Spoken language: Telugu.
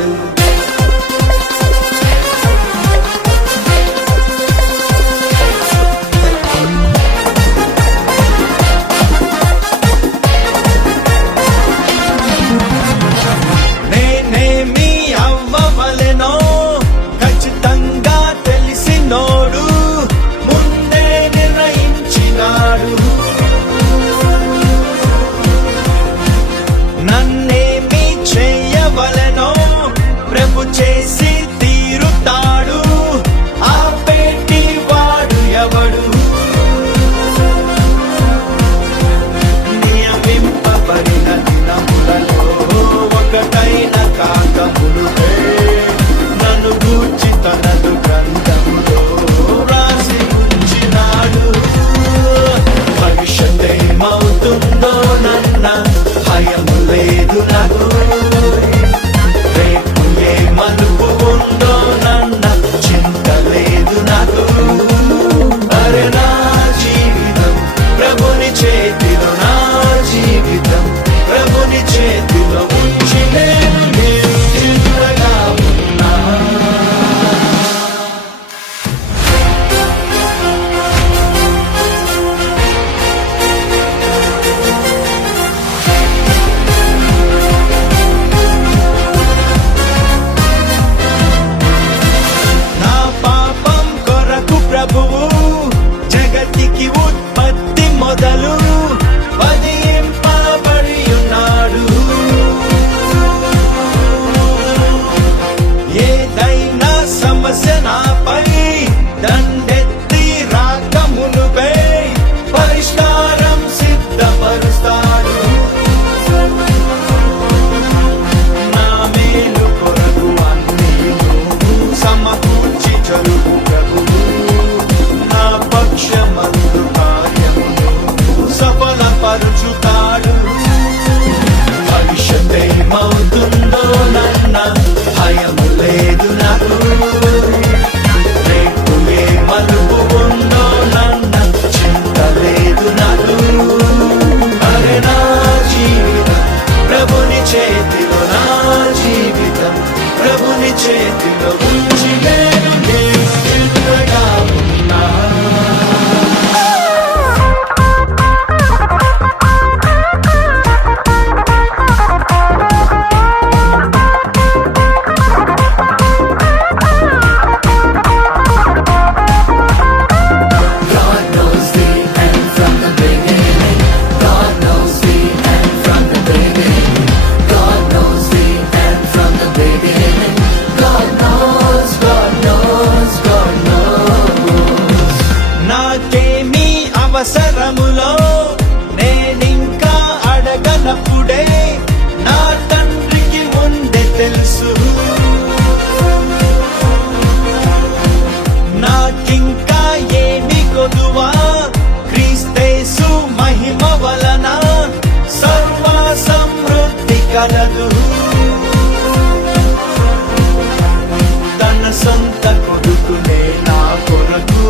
చేస్తాడు. నేనేమి అవ్వవలెనో ఖచ్చితంగా తెలిసినోడు ముందే నిర్ణయించినాడు. నన్నేమి చేయవలెనో ప్రభు చేసి తీరుతాడు. ఆపేటి వాడు ఎవడు? నియమింపబడిన దినములలో ఒకటైన కాకమునుపే నన్ను గూర్చి తనదు గ్రంథములో రాసి ఉంచినాడు. భవిష్యత్తేమవుతుందో నన్న భయము లేదు నాకు. రేపు ఏ మలుపు ఉందో నన్న చింత లేదు నాకు. అరే నా జీవితం ప్రభుని చేతిలో, నా జీవితం ప్రభుని చేతిలో ఉంచి నేను నిద్రగా ఉన్నా. నా పాపం కొరకు ప్రభువు జగతికి ఉత్పత్తి మొదలు వధింపబడి ఉన్నాడు. ఏదైనా సమస్య నాపై దండెత్తి రాకమునుపై పరిష్కారం సిద్ధపరుస్తాడు. నా మేలు కొరకు అన్నీను సమకూర్చి జరుగు ప్రభువు. నా పక్షమందు కార్యమును సఫలపరుచుతాడు. భవిష్యత్తేమవుతుందో నన్న భయము లేదు నాకు. రేపు ఏ మలుపు ఉందో నన్న చింత లేదు నాకు. అరే నా జీవితం ప్రభుని చేతిలో, నా జీవితం ప్రభుని చేతిలో ఉంచి నేను నిద్రగా ఉన్నా. God knows the end from the beginning. God knows the end from the beginning. God knows the end from the beginning. God knows, God knows, God knows. నాకేమీ అవసరములో నేనింకా అడగనప్పుడే నా తండ్రికి ముందే తెలుసు. నాకింకా ఏమి కొదువా క్రీస్తేసు మహిమ వలన సర్వ సమృద్ధి కలదు. తన సొంత కొడుకునే నా కొరకు